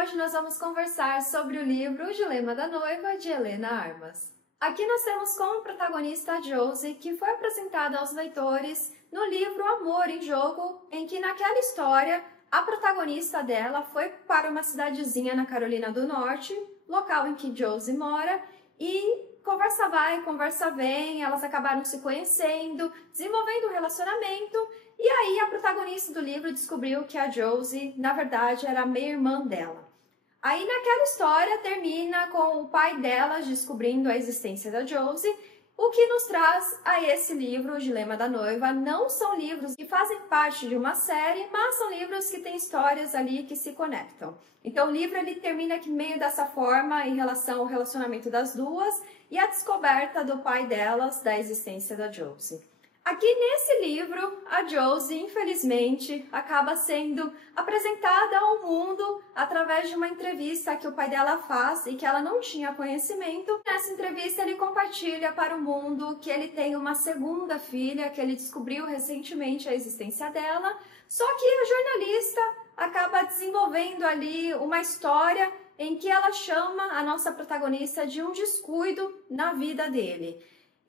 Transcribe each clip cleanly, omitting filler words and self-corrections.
hoje nós vamos conversar sobre o livro O Dilema da Noiva, de Helena Armas. Aqui nós temos como protagonista a Josie, que foi apresentada aos leitores no livro Amor em Jogo, em que naquela história a protagonista dela foi para uma cidadezinha na Carolina do Norte, local em que Josie mora, e conversa vai, conversa vem, elas acabaram se conhecendo, desenvolvendo um relacionamento, e aí a protagonista do livro descobriu que a Josie, na verdade, era a meia-irmã dela. Aí naquela história termina com o pai delas descobrindo a existência da Josie, o que nos traz a esse livro, O Dilema da Noiva. Não são livros que fazem parte de uma série, mas são livros que têm histórias ali que se conectam. Então o livro ele termina aqui meio dessa forma em relação ao relacionamento das duas e a descoberta do pai delas da existência da Josie. Aqui nesse livro, a Josie, infelizmente, acaba sendo apresentada ao mundo através de uma entrevista que o pai dela faz e que ela não tinha conhecimento. Nessa entrevista, ele compartilha para o mundo que ele tem uma segunda filha, que ele descobriu recentemente a existência dela, só que a jornalista acaba desenvolvendo ali uma história em que ela chama a nossa protagonista de um descuido na vida dele.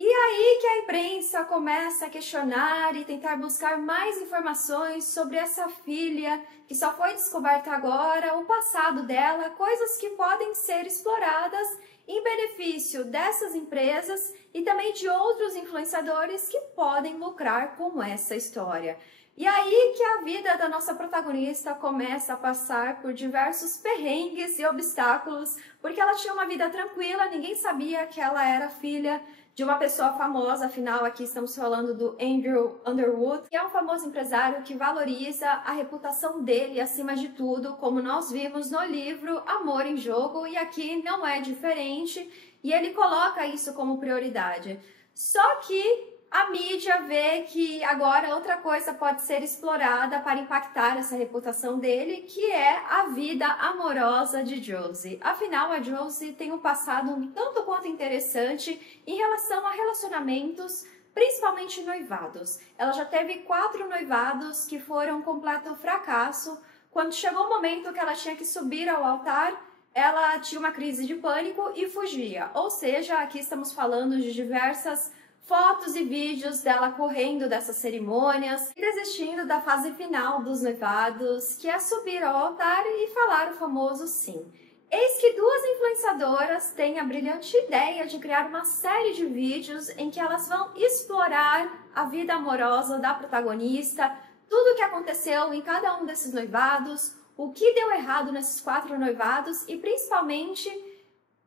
E aí que a imprensa começa a questionar e tentar buscar mais informações sobre essa filha que só foi descoberta agora, o passado dela, coisas que podem ser exploradas em benefício dessas empresas e também de outros influenciadores que podem lucrar com essa história. E aí que a vida da nossa protagonista começa a passar por diversos perrengues e obstáculos, porque ela tinha uma vida tranquila, ninguém sabia que ela era filha de uma pessoa famosa, afinal aqui estamos falando do Andrew Underwood, que é um famoso empresário que valoriza a reputação dele acima de tudo, como nós vimos no livro Amor em Jogo, e aqui não é diferente, e ele coloca isso como prioridade. Só que a mídia vê que agora outra coisa pode ser explorada para impactar essa reputação dele, que é a vida amorosa de Josie. Afinal, a Josie tem um passado um tanto quanto interessante em relação a relacionamentos, principalmente noivados. Ela já teve 4 noivados que foram um completo fracasso. Quando chegou o momento que ela tinha que subir ao altar, ela tinha uma crise de pânico e fugia. Ou seja, aqui estamos falando de diversas fotos e vídeos dela correndo dessas cerimônias e desistindo da fase final dos noivados, que é subir ao altar e falar o famoso sim. Eis que 2 influenciadoras têm a brilhante ideia de criar uma série de vídeos em que elas vão explorar a vida amorosa da protagonista, tudo o que aconteceu em cada um desses noivados, o que deu errado nesses 4 noivados e principalmente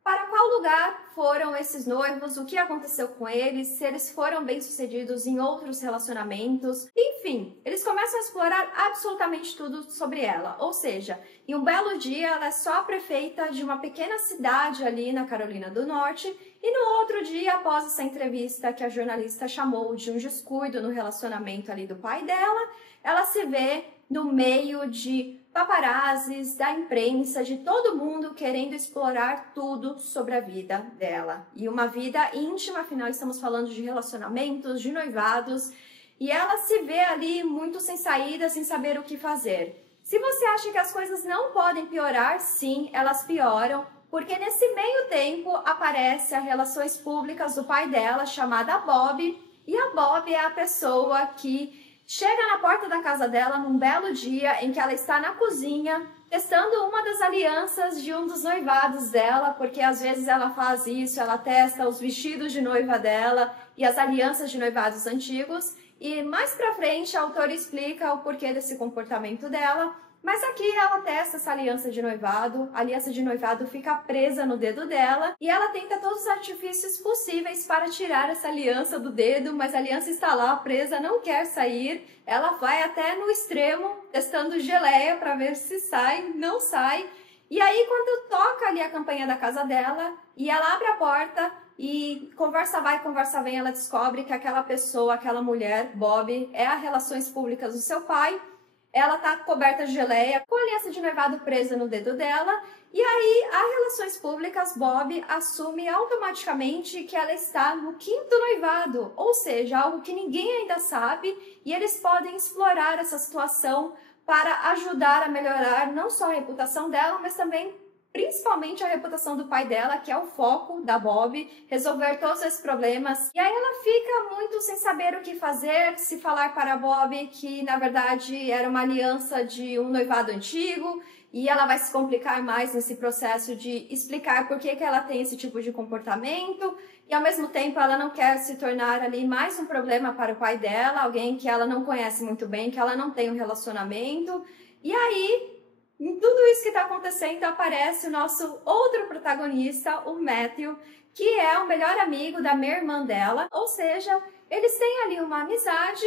para qual lugar foram esses noivos, o que aconteceu com eles, se eles foram bem-sucedidos em outros relacionamentos. Enfim, eles começam a explorar absolutamente tudo sobre ela. Ou seja, em um belo dia ela é só a prefeita de uma pequena cidade ali na Carolina do Norte e no outro dia, após essa entrevista que a jornalista chamou de um descuido no relacionamento ali do pai dela, ela se vê no meio de paparazzis, da imprensa, de todo mundo querendo explorar tudo sobre a vida dela. E uma vida íntima, afinal estamos falando de relacionamentos, de noivados, e ela se vê ali muito sem saída, sem saber o que fazer. Se você acha que as coisas não podem piorar, sim, elas pioram, porque nesse meio tempo aparece as relações públicas do pai dela, chamada Bob, e a Bob é a pessoa que chega na porta da casa dela num belo dia em que ela está na cozinha testando uma das alianças de um dos noivados dela, porque às vezes ela faz isso, ela testa os vestidos de noiva dela e as alianças de noivados antigos, e mais pra frente a autora explica o porquê desse comportamento dela. Mas aqui ela testa essa aliança de noivado, a aliança de noivado fica presa no dedo dela e ela tenta todos os artifícios possíveis para tirar essa aliança do dedo, mas a aliança está lá presa, não quer sair. Ela vai até no extremo, testando geleia para ver se sai, não sai. E aí quando toca ali a campainha da casa dela e ela abre a porta e conversa vai, conversa vem, ela descobre que aquela pessoa, aquela mulher, Bob, é a relações públicas do seu pai. Ela tá coberta de geleia, com a aliança de noivado presa no dedo dela, e aí a Relações Públicas, Bob, assume automaticamente que ela está no 5º noivado, ou seja, algo que ninguém ainda sabe, e eles podem explorar essa situação para ajudar a melhorar não só a reputação dela, mas também principalmente a reputação do pai dela, que é o foco da Bob, resolver todos esses problemas. E aí ela fica muito sem saber o que fazer, se falar para a Bob que na verdade era uma aliança de um noivado antigo, e ela vai se complicar mais nesse processo de explicar por que ela tem esse tipo de comportamento, e ao mesmo tempo ela não quer se tornar ali mais um problema para o pai dela, alguém que ela não conhece muito bem, que ela não tem um relacionamento. E aí, em tudo isso que está acontecendo, aparece o nosso outro protagonista, o Matthew, que é o melhor amigo da minha irmã dela, ou seja, eles têm ali uma amizade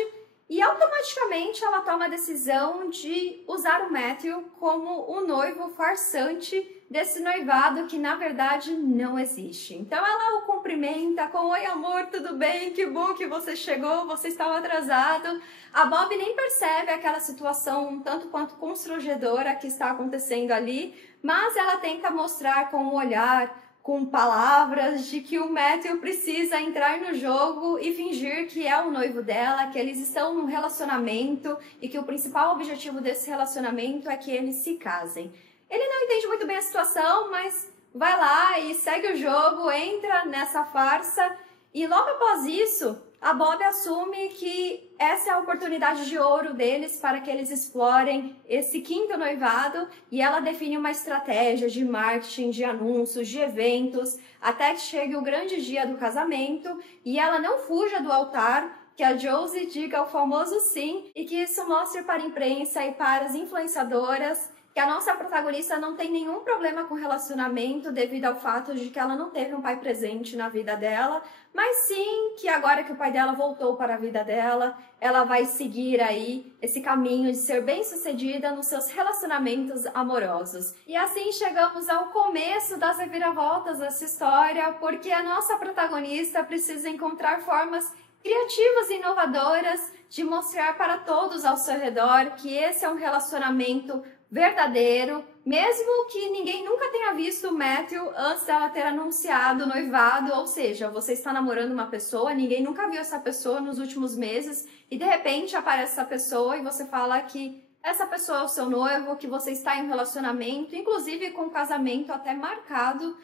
e automaticamente ela toma a decisão de usar o Matthew como um noivo farsante desse noivado que na verdade não existe. Então ela o cumprimenta com: oi amor, tudo bem? Que bom que você chegou, você estava atrasado. A Bob nem percebe aquela situação um tanto quanto constrangedora que está acontecendo ali, mas ela tenta mostrar com o olhar, com palavras, de que o Matthew precisa entrar no jogo e fingir que é o noivo dela, que eles estão num relacionamento e que o principal objetivo desse relacionamento é que eles se casem. Ele não entende muito bem a situação, mas vai lá e segue o jogo, entra nessa farsa e logo após isso, a Bob assume que essa é a oportunidade de ouro deles para que eles explorem esse quinto noivado e ela define uma estratégia de marketing, de anúncios, de eventos, até que chegue o grande dia do casamento e ela não fuja do altar, que a Josie diga o famoso sim e que isso mostre para a imprensa e para as influenciadoras que a nossa protagonista não tem nenhum problema com relacionamento devido ao fato de que ela não teve um pai presente na vida dela, mas sim que agora que o pai dela voltou para a vida dela, ela vai seguir aí esse caminho de ser bem-sucedida nos seus relacionamentos amorosos. E assim chegamos ao começo das reviravoltas dessa história, porque a nossa protagonista precisa encontrar formas criativas e inovadoras de mostrar para todos ao seu redor que esse é um relacionamento verdadeiro, mesmo que ninguém nunca tenha visto o Matthew antes dela ter anunciado o noivado, ou seja, você está namorando uma pessoa, ninguém nunca viu essa pessoa nos últimos meses e de repente aparece essa pessoa e você fala que essa pessoa é o seu noivo, que você está em um relacionamento, inclusive com um casamento até marcado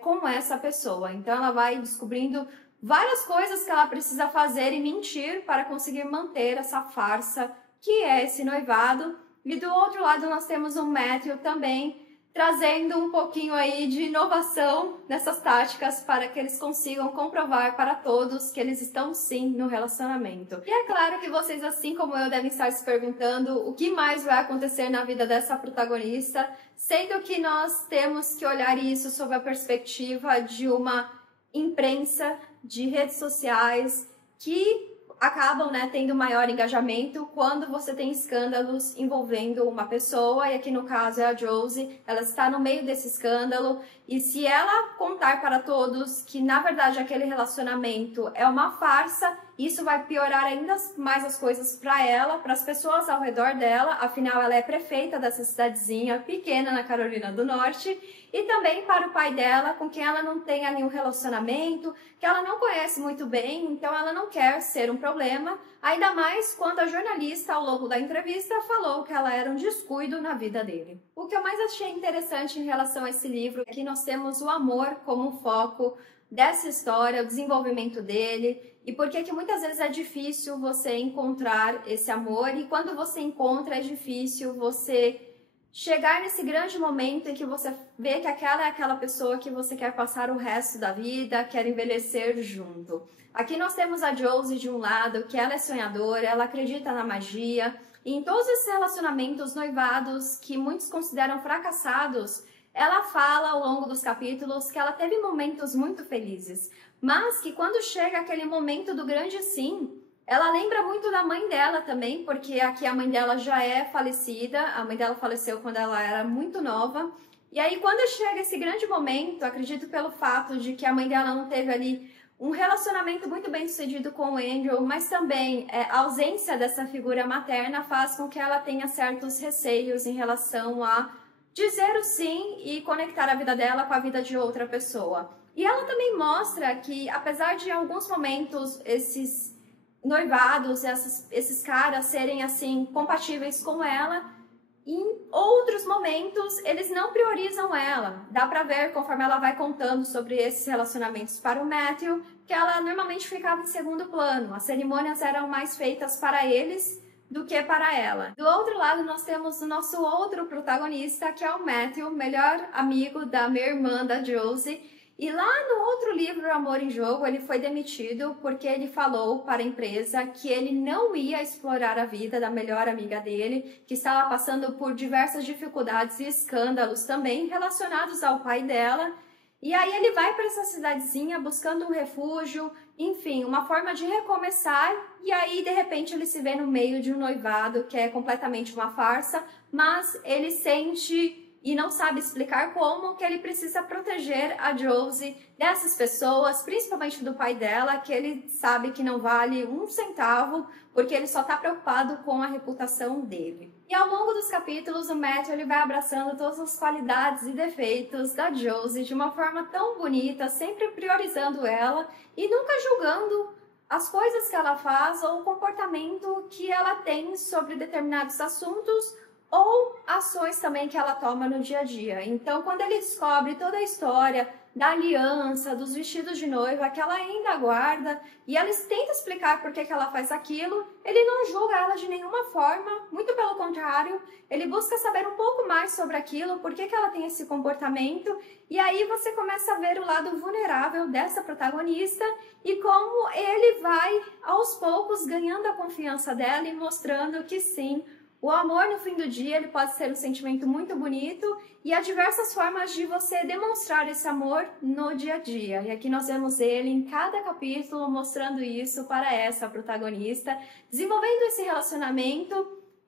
com essa pessoa. Então ela vai descobrindo várias coisas que ela precisa fazer e mentir para conseguir manter essa farsa que é esse noivado. E do outro lado nós temos o Matthew também trazendo um pouquinho aí de inovação nessas táticas para que eles consigam comprovar para todos que eles estão sim no relacionamento. E é claro que vocês, assim como eu, devem estar se perguntando o que mais vai acontecer na vida dessa protagonista, sendo que nós temos que olhar isso sob a perspectiva de uma imprensa, de redes sociais que acabam tendo maior engajamento quando você tem escândalos envolvendo uma pessoa, e aqui no caso é a Josie, ela está no meio desse escândalo, e se ela contar para todos que na verdade aquele relacionamento é uma farsa, isso vai piorar ainda mais as coisas para ela, para as pessoas ao redor dela, afinal ela é prefeita dessa cidadezinha pequena na Carolina do Norte, e também para o pai dela, com quem ela não tem nenhum relacionamento, que ela não conhece muito bem, então ela não quer ser um problema, ainda mais quando a jornalista, ao longo da entrevista, falou que ela era um descuido na vida dele. O que eu mais achei interessante em relação a esse livro é que nós temos o amor como foco dessa história, o desenvolvimento dele, e por que muitas vezes é difícil você encontrar esse amor, e quando você encontra é difícil você chegar nesse grande momento em que você vê que aquela é aquela pessoa que você quer passar o resto da vida, quer envelhecer junto. Aqui nós temos a Josie de um lado, que ela é sonhadora, ela acredita na magia, e em todos esses relacionamentos noivados que muitos consideram fracassados, ela fala ao longo dos capítulos que ela teve momentos muito felizes, mas que quando chega aquele momento do grande sim, ela lembra muito da mãe dela também, porque aqui a mãe dela já é falecida, a mãe dela faleceu quando ela era muito nova. E aí quando chega esse grande momento, acredito pelo fato de que a mãe dela não teve ali um relacionamento muito bem sucedido com o Andrew, mas também a ausência dessa figura materna faz com que ela tenha certos receios em relação a dizer o sim e conectar a vida dela com a vida de outra pessoa. E ela também mostra que, apesar de em alguns momentos esses noivados, esses caras serem assim compatíveis com ela. Em outros momentos, eles não priorizam ela. Dá pra ver, conforme ela vai contando sobre esses relacionamentos para o Matthew, que ela normalmente ficava em segundo plano. As cerimônias eram mais feitas para eles do que para ela. Do outro lado, nós temos o nosso outro protagonista, que é o Matthew, melhor amigo da minha irmã, da Josie. E lá no outro livro, Amor em Jogo, ele foi demitido porque ele falou para a empresa que ele não ia explorar a vida da melhor amiga dele, que estava passando por diversas dificuldades e escândalos também relacionados ao pai dela. E aí ele vai para essa cidadezinha buscando um refúgio, enfim, uma forma de recomeçar. E aí, de repente, ele se vê no meio de um noivado que é completamente uma farsa, mas ele sente e não sabe explicar como que ele precisa proteger a Josie dessas pessoas, principalmente do pai dela, que ele sabe que não vale um centavo, porque ele só está preocupado com a reputação dele. E ao longo dos capítulos, o Matthew ele vai abraçando todas as qualidades e defeitos da Josie de uma forma tão bonita, sempre priorizando ela e nunca julgando as coisas que ela faz ou o comportamento que ela tem sobre determinados assuntos ou ações também que ela toma no dia a dia. Então, quando ele descobre toda a história da aliança, dos vestidos de noiva que ela ainda guarda, e ela tenta explicar por que ela faz aquilo, ele não julga ela de nenhuma forma, muito pelo contrário, ele busca saber um pouco mais sobre aquilo, por que ela tem esse comportamento, e aí você começa a ver o lado vulnerável dessa protagonista e como ele vai, aos poucos, ganhando a confiança dela e mostrando que sim, o amor, no fim do dia, ele pode ser um sentimento muito bonito e há diversas formas de você demonstrar esse amor no dia a dia. E aqui nós vemos ele em cada capítulo mostrando isso para essa protagonista, desenvolvendo esse relacionamento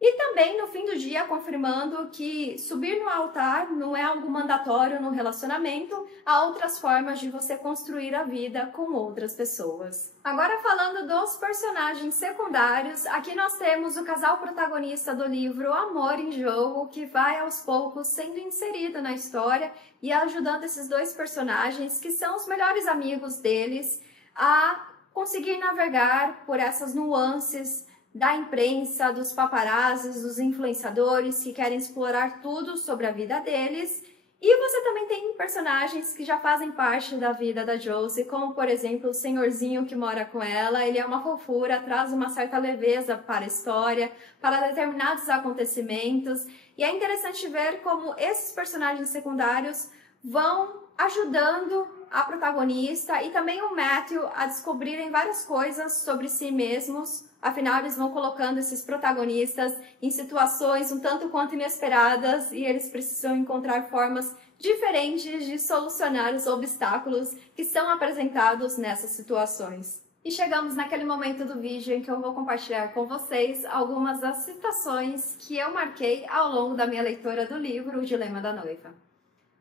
e também, no fim do dia, confirmando que subir no altar não é algo mandatório no relacionamento, há outras formas de você construir a vida com outras pessoas. Agora, falando dos personagens secundários, aqui nós temos o casal protagonista do livro Amor em Jogo, que vai aos poucos sendo inserido na história e ajudando esses dois personagens, que são os melhores amigos deles, a conseguir navegar por essas nuances da imprensa, dos paparazzis, dos influenciadores que querem explorar tudo sobre a vida deles. E você também tem personagens que já fazem parte da vida da Josie, como por exemplo o senhorzinho que mora com ela. Ele é uma fofura, traz uma certa leveza para a história, para determinados acontecimentos. E é interessante ver como esses personagens secundários vão ajudando a protagonista e também o Matthew a descobrirem várias coisas sobre si mesmos. Afinal, eles vão colocando esses protagonistas em situações um tanto quanto inesperadas e eles precisam encontrar formas diferentes de solucionar os obstáculos que são apresentados nessas situações. E chegamos naquele momento do vídeo em que eu vou compartilhar com vocês algumas das citações que eu marquei ao longo da minha leitura do livro O Dilema da Noiva.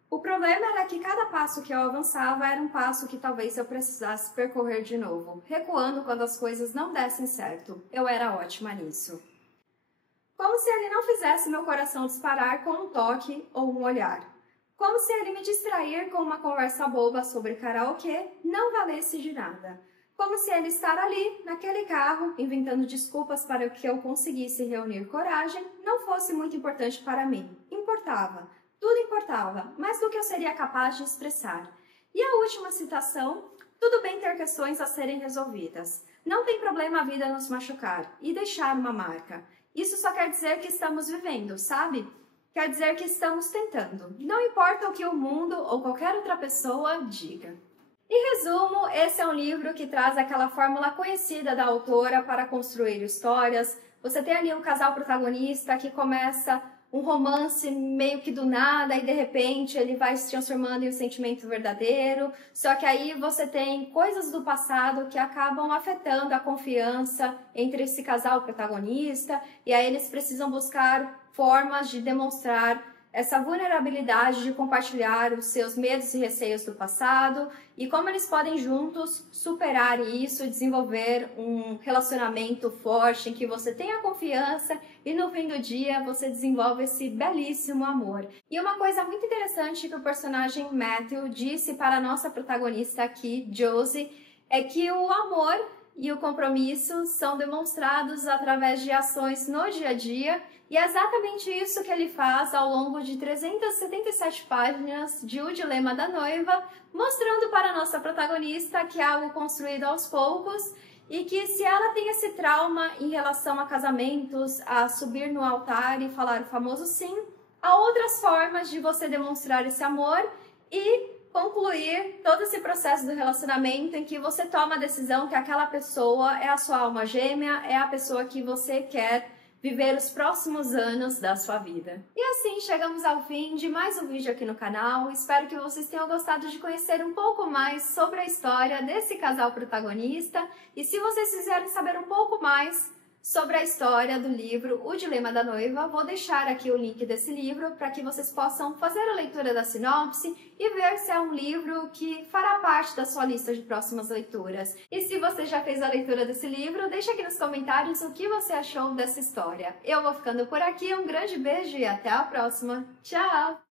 O problema era que cada passo que eu avançava era um passo que talvez eu precisasse percorrer de novo, recuando quando as coisas não dessem certo. Eu era ótima nisso. Como se ele não fizesse meu coração disparar com um toque ou um olhar. Como se ele me distrair com uma conversa boba sobre karaokê não valesse de nada. Como se ele estar ali, naquele carro, inventando desculpas para que eu conseguisse reunir coragem, não fosse muito importante para mim. Importava. Tudo importava, mais do que eu seria capaz de expressar. E a última citação: tudo bem ter questões a serem resolvidas. Não tem problema a vida nos machucar e deixar uma marca. Isso só quer dizer que estamos vivendo, sabe? Quer dizer que estamos tentando. Não importa o que o mundo ou qualquer outra pessoa diga. Em resumo, esse é um livro que traz aquela fórmula conhecida da autora para construir histórias. Você tem ali um casal protagonista que começa um romance meio que do nada e de repente ele vai se transformando em um sentimento verdadeiro, só que aí você tem coisas do passado que acabam afetando a confiança entre esse casal protagonista e aí eles precisam buscar formas de demonstrar essa vulnerabilidade de compartilhar os seus medos e receios do passado e como eles podem juntos superar isso e desenvolver um relacionamento forte em que você tenha confiança e no fim do dia você desenvolve esse belíssimo amor. E uma coisa muito interessante que o personagem Matthew disse para a nossa protagonista aqui, Josie, é que o amor e o compromisso são demonstrados através de ações no dia a dia, e é exatamente isso que ele faz ao longo de 377 páginas de O Dilema da Noiva, mostrando para a nossa protagonista que é algo construído aos poucos e que se ela tem esse trauma em relação a casamentos, a subir no altar e falar o famoso sim, há outras formas de você demonstrar esse amor e concluir todo esse processo do relacionamento em que você toma a decisão que aquela pessoa é a sua alma gêmea, é a pessoa que você quer viver os próximos anos da sua vida. E assim chegamos ao fim de mais um vídeo aqui no canal. Espero que vocês tenham gostado de conhecer um pouco mais sobre a história desse casal protagonista. E se vocês quiserem saber um pouco mais sobre a história do livro O Dilema da Noiva, vou deixar aqui o link desse livro para que vocês possam fazer a leitura da sinopse e ver se é um livro que fará parte da sua lista de próximas leituras. E se você já fez a leitura desse livro, deixa aqui nos comentários o que você achou dessa história. Eu vou ficando por aqui, um grande beijo e até a próxima. Tchau!